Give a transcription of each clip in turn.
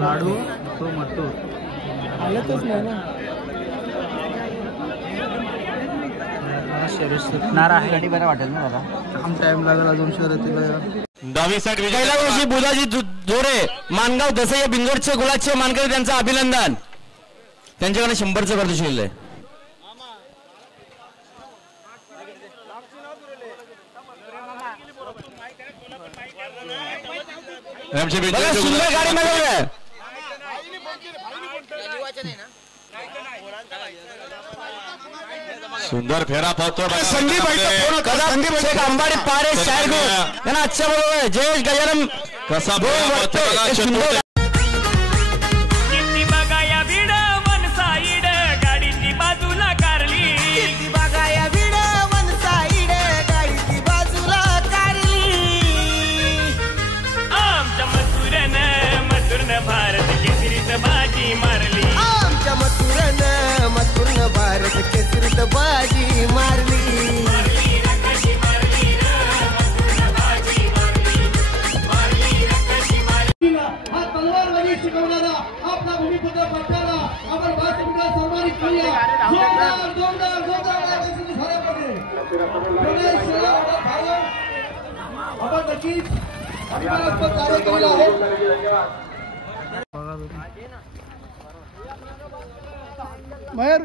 लाडू तो मटूर आलंच नाही ना. शर्यत सुटणार आहे. गाडी बरं वाटेल ना दादा. काम टाइम लागेल अजून शर्यतीला. पहिल्या वर्षी बुधाजी जोरे मानगाव दसया बिंदोडचे गुलाबचे मानकरी त्यांचं अभिनंदन. त्यांच्याकडे 100चं पारितोषिक आहे. सुंदर गाडी मिळवली. सुंदर फेरा पाहतो संदीप अंबाडी पारे शायरगो यांना आजच्या बरोबर जयेश गजानन कसा सुंदर भारत केसरीत बाजी मारली. हा तलवारबाजी शिकवणारा आपला भूमिपुत्र पक्षाला आपण 5 मिनिटात सन्मानित करूया. आपण नक्कीच अभिमानास्पद कार्य केलेलं आहे. मयूर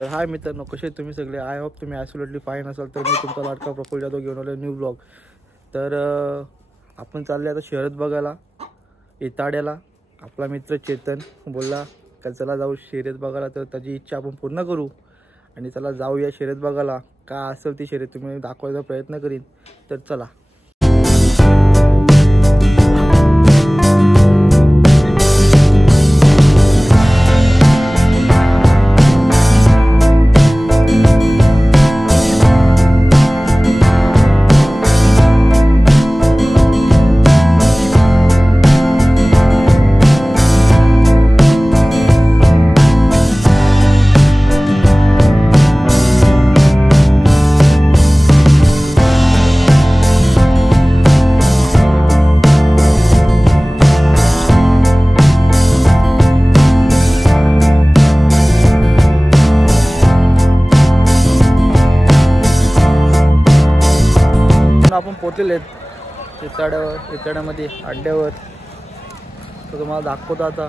हाय मित्रांनो, कसे तुम्ही सगळे. आय होप तुम्ही ॲब्सोल्युटली फाईन असाल. तर मी तुमचा लाडका प्रफुल्ल जाधव घेऊन आलो न्यू ब्लॉग. तर आपण चालले आता शर्यत बघायला येताड्याला. आपला मित्र चेतन बोलला का चला जाऊ शर्यत बघायला. तर त्याची इच्छा आपण पूर्ण करू आणि चला जाऊया शर्यत बघायला. का असेल ती शर्यत तुम्ही दाखवायचा प्रयत्न करीन. तर चला. आपण पोचलेले येताड्यामध्ये अड्ड्यावर. तर तुम्हाला दाखवतो आता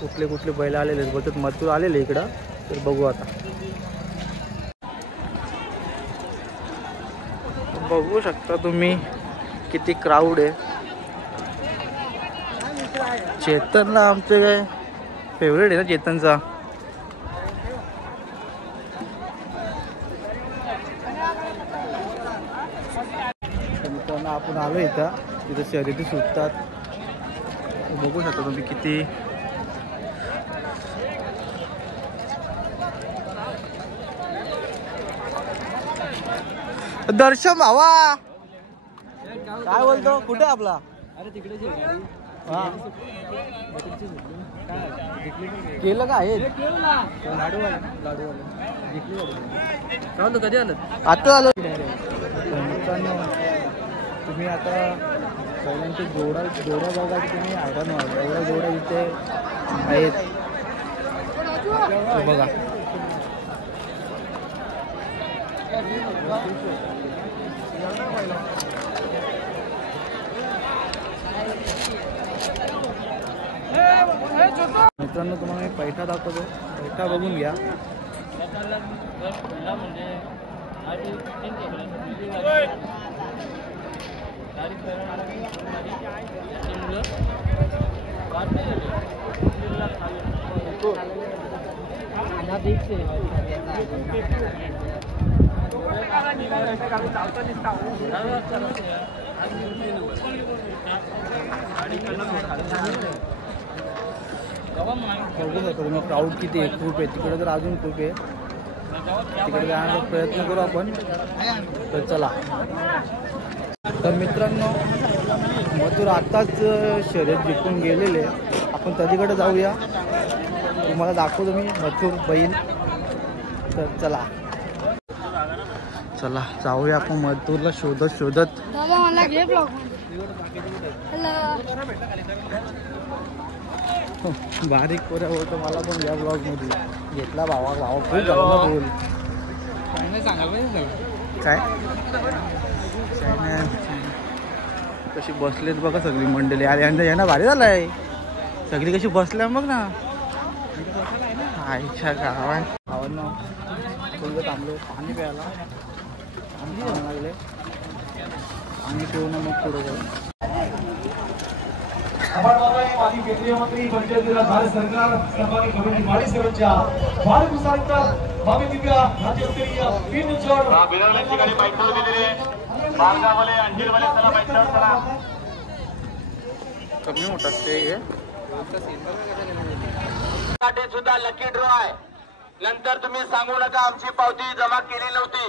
कुठले कुठले बैल आलेले आहेत. बचत मजूर आलेले इकडं. तर बघू आता. बघू शकता तुम्ही किती क्राऊड आहे. चेतनला आमचे काय फेवरेट आहे ना चेतनचा. आपण आलो इथं. तिथं शर्यती सुटतात. बघू शकता तुम्ही किती दर्शन भावा काय बोलतो. कुठे आपला. अरे तिकडे केलं का आहे लाडूवाले कधी आलं. आता आलो. तुम्ही आता पहिल्यांची जोड्या बघा की तुम्ही हैराण व्हाल. एवढ्या जोड्या इथे आहेत बघा. मित्रांनो तुम्हाला मी पैठा दाखवतो. पैठा बघून घ्या. बघू शकता तुम्ही क्राऊड किती आहे. खूप आहे तिकडे तर अजून खूप आहे. तिकडे जाण्याचा प्रयत्न करू आपण. तर चला. तर मित्रांनो, मथुर आत्ताच शर्यत जिंकून गेलेले. आपण त्याच्याकडे जाऊया, तुम्हाला दाखवतो मी मथुर बैल. तर चला चला जाऊया आपण मथुरला शोधत शोधत. बारीक पोऱ्या होतं मला पण या ब्लॉगमध्ये घेतला. भावा खूप झाला ना बोल. काय कशी बसलेत बघा सगळी मंडळी. अरे यांचा यांना भारी झालं आहे. सगळी कशी बसल्या मग ना आईच्या गावात. भावांना थोडं थांबलो पाणी प्यायला. पाणी प्यायला लागले. पाणी पिऊन मग पुढे जाऊ. माजी केंद्रीय मंत्री पंचायतीराज भारत सरकार सन्मानित कमिटी माळीसकरांच्या वाढदिवसानिमित्त भावी दिव्य राज्यस्तरीय 3 जोड बिराडाची गाडी बाईकवर दिलेली. मार्गावाले अंजीरवाले चला बाईकवर चला. कमी मोठा स्टेज आहे. सुद्धा लकी ड्रॉ आहे. नंतर तुम्ही सांगू नका आमची पावती जमा केली नव्हती.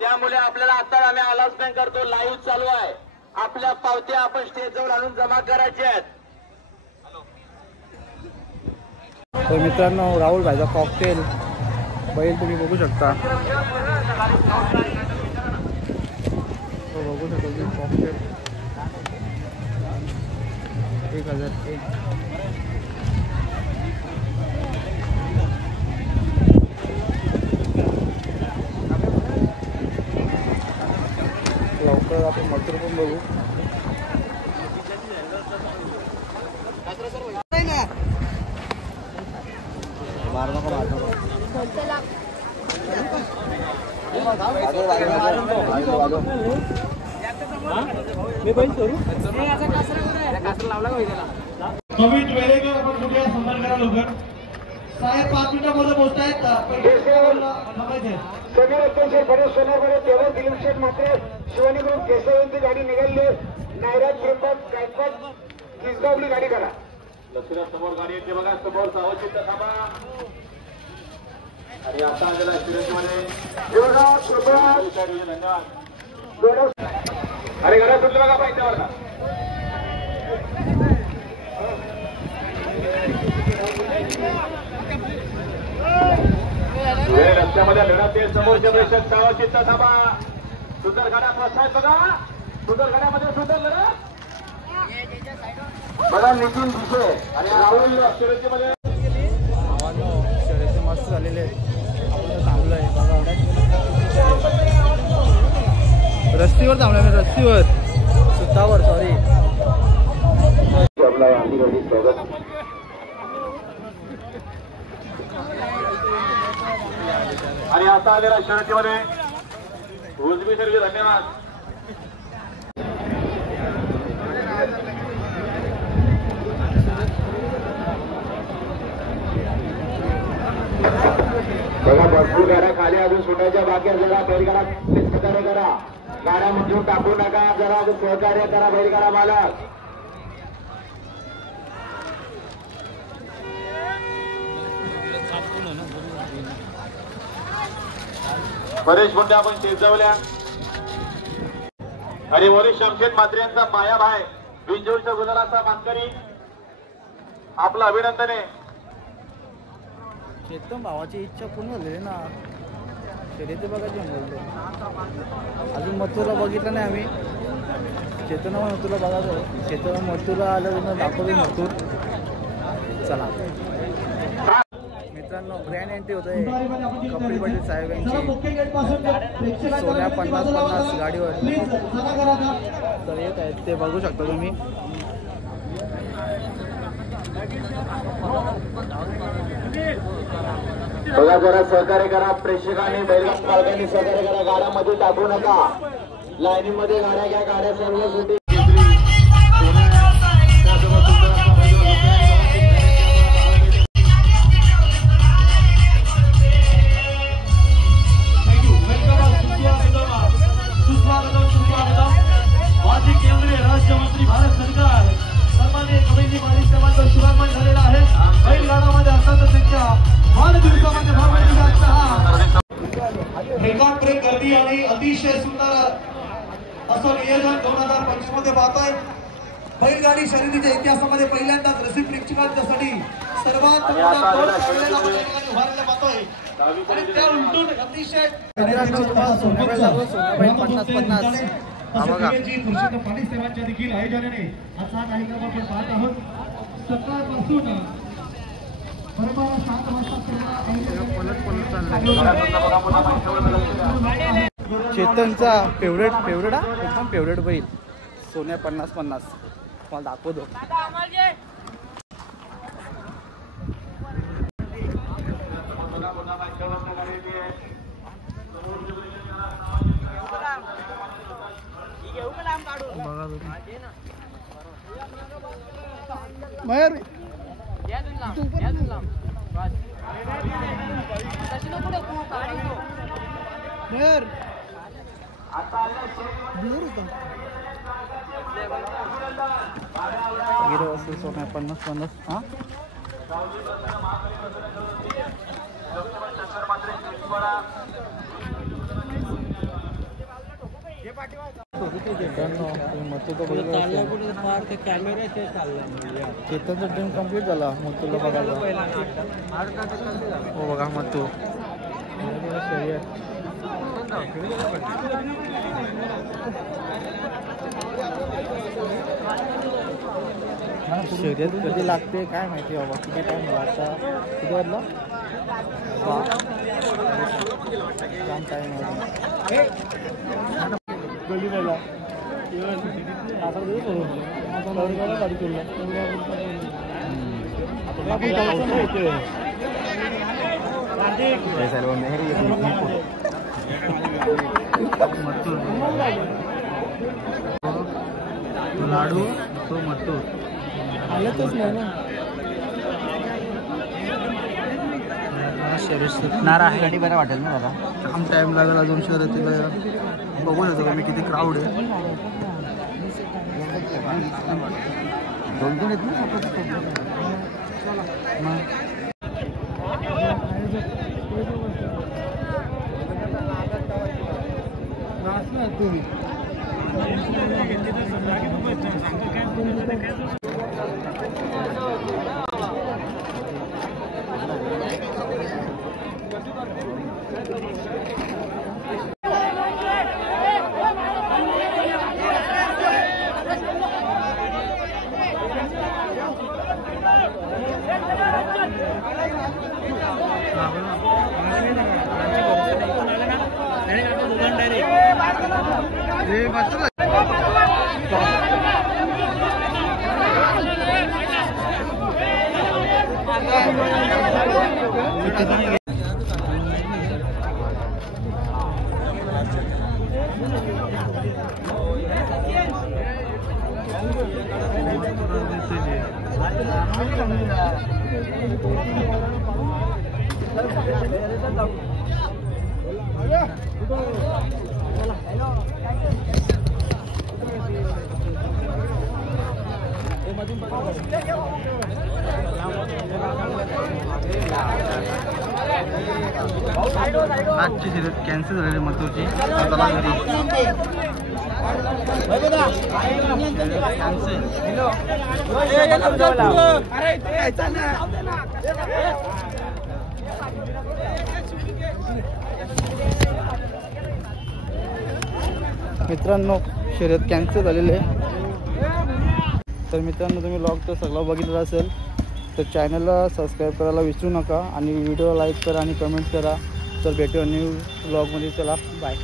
त्यामुळे आपल्याला आता आम्ही अनाउन्समेंट करतो. लाईव्ह चालू आहे. आपल्या पावत्या आपण स्टेजवर आणून जमा करायच्या आहेत. तर मित्रांनो, राहुल भाईचा कॉकटेल बैल तुम्ही बघू शकता. बघू शकता तुम्ही कॉकटेल 1001. लवकर आपण मथुर पण बघू. कमिट वेळेवर आपण कुठे सन्मान करा लवकर. साहेब 5 मिनिटांमध्ये पोहोचतायत. थांबायचे. समोर अत्यंत बडे सोनारमध्ये तेव्हा दिलीप शेठ मात्र शिवानी ग्रुप केशवंती गाडी निघाली. नायराज ग्रुपात गायकवाड किसगावली गाडी करा. लक्षात समोर गाडी येते बघा. समोर सावचित थांबा. आणि आता आलेला मध्ये धन्यवाद. अरे घरा सुटलं बघा पाहिजे का. रस्त्यामध्ये लढत आहे. समोरच्या प्रेक्षक सावचित थांबा. सुंदर गाड्या प्रसाद बघा. सुंदर गाड्यामध्ये सुंदर लढत बघा. नितीन दिशे आणि राहुल शर्यतीमध्ये शर्यती मस्त झालेले आहेत. आपण थांबलो आहे बघा. रस्त्यावर थांबलो मी. रस्त्यावर सुतावर सॉरी. आणि आता आलेला शर्यतीमध्ये उजवी सर्वी धन्यवाद. बघा भरपूर गाड्या खाली अजून सुटायच्या बाकी. जरा बैलगाडा सहकार्य करा. गाड्या मधून टाकू नका. जरा सहकार्य करा बैलगाडा मालक. परेश मुंडे आपण शेजावल्या. आणि वरिष्ठ शमशेद मात्रे यांचा माया भाई बिंजोरच्या गुलालाचा मानकरी. आपलं अभिनंदन आहे. चेतन भावाची इच्छा पूर्ण झाली ना. शर्यती बघायची बोलतो. अजून मथुरला बघितलं नाही आम्ही. चेतन मथुरला बघायचं. चेतन मथुरला आलं दाखवतो मथुर. चला मित्रांनो, ग्रँड एंट्री होत आहे कपिल पाटील साहेब यांची. सोन्या 50-50 गाडीवर तर येत आहेत. ते बघू शकता तुम्ही. बघा जरा सहकार्य करा. प्रेक्षकांनी बैलगाडा मालकांनी सहकार्य करा. गाड्यामध्ये टाकू नका. लाईनीमध्ये गाड्या घ्या. गाड्या सर्व सुटी. माजी केंद्रीय राज्यमंत्री भारत सरकार सन्माननीय कमिटी माळीसकरांचा शुभारंभ झालेला आहे. बैलगाडामध्ये असतात त्यांच्या वाढदिवसामध्ये भाग घेण्याचा हा मोठी आणि अतिशय सुंदर असं नियोजन 2025 मध्ये पाहतोय. बैलगाडी शर्यतीच्या इतिहासामध्ये पहिल्यांदाच रसिक प्रेक्षकांच्यासाठी सर्वात मोठा गोल ठरलेला उभारलेला पाहतोय. आणि त्या उलटून अतिशय पाणी सेवांच्या देखील आयोजनाने आज हा कार्यक्रम आपण पाहत आहोत. सकाळपासून बरोबर 7 वाजता चेतनचा फेवरेट एकदम फेवरेट बैल सोन्या 50-50 मला दाखवतो. मयूर मयूर सोन्या 50-50 हा चेतनचा ड्रीम कम्प्लीट झाला मग तुला बघायला. हो बघा मग तू शर्यत कधी लागते काय माहिती बाबा. किती टाइम झाला आता किती वाजला काम टाइम गली पहिला गाडी केला लाडू तो मट्टू आलंच नाही ना. शर्यत सुटणार आहे. गाडी बरं वाटेल ना मला. काम टाइम लागेल अजून शर्यतीला. बघू शकतो का मी किती क्राऊड आहे. 2-2 आहेत ना. आजची शर्यत कॅन्सल झालेली मथुरची. मित्रांनो शर्यत कॅन्सल झालेली आहे. तर मित्रांनो तुम्ही व्लॉग तर सगळं बघितलं असेल तर चॅनलला सबस्क्राईब करायला विसरू नका आणि व्हिडिओ लाईक करा आणि कमेंट करा. तर भेटूया न्यू व्लॉगमध्ये. चला बाय.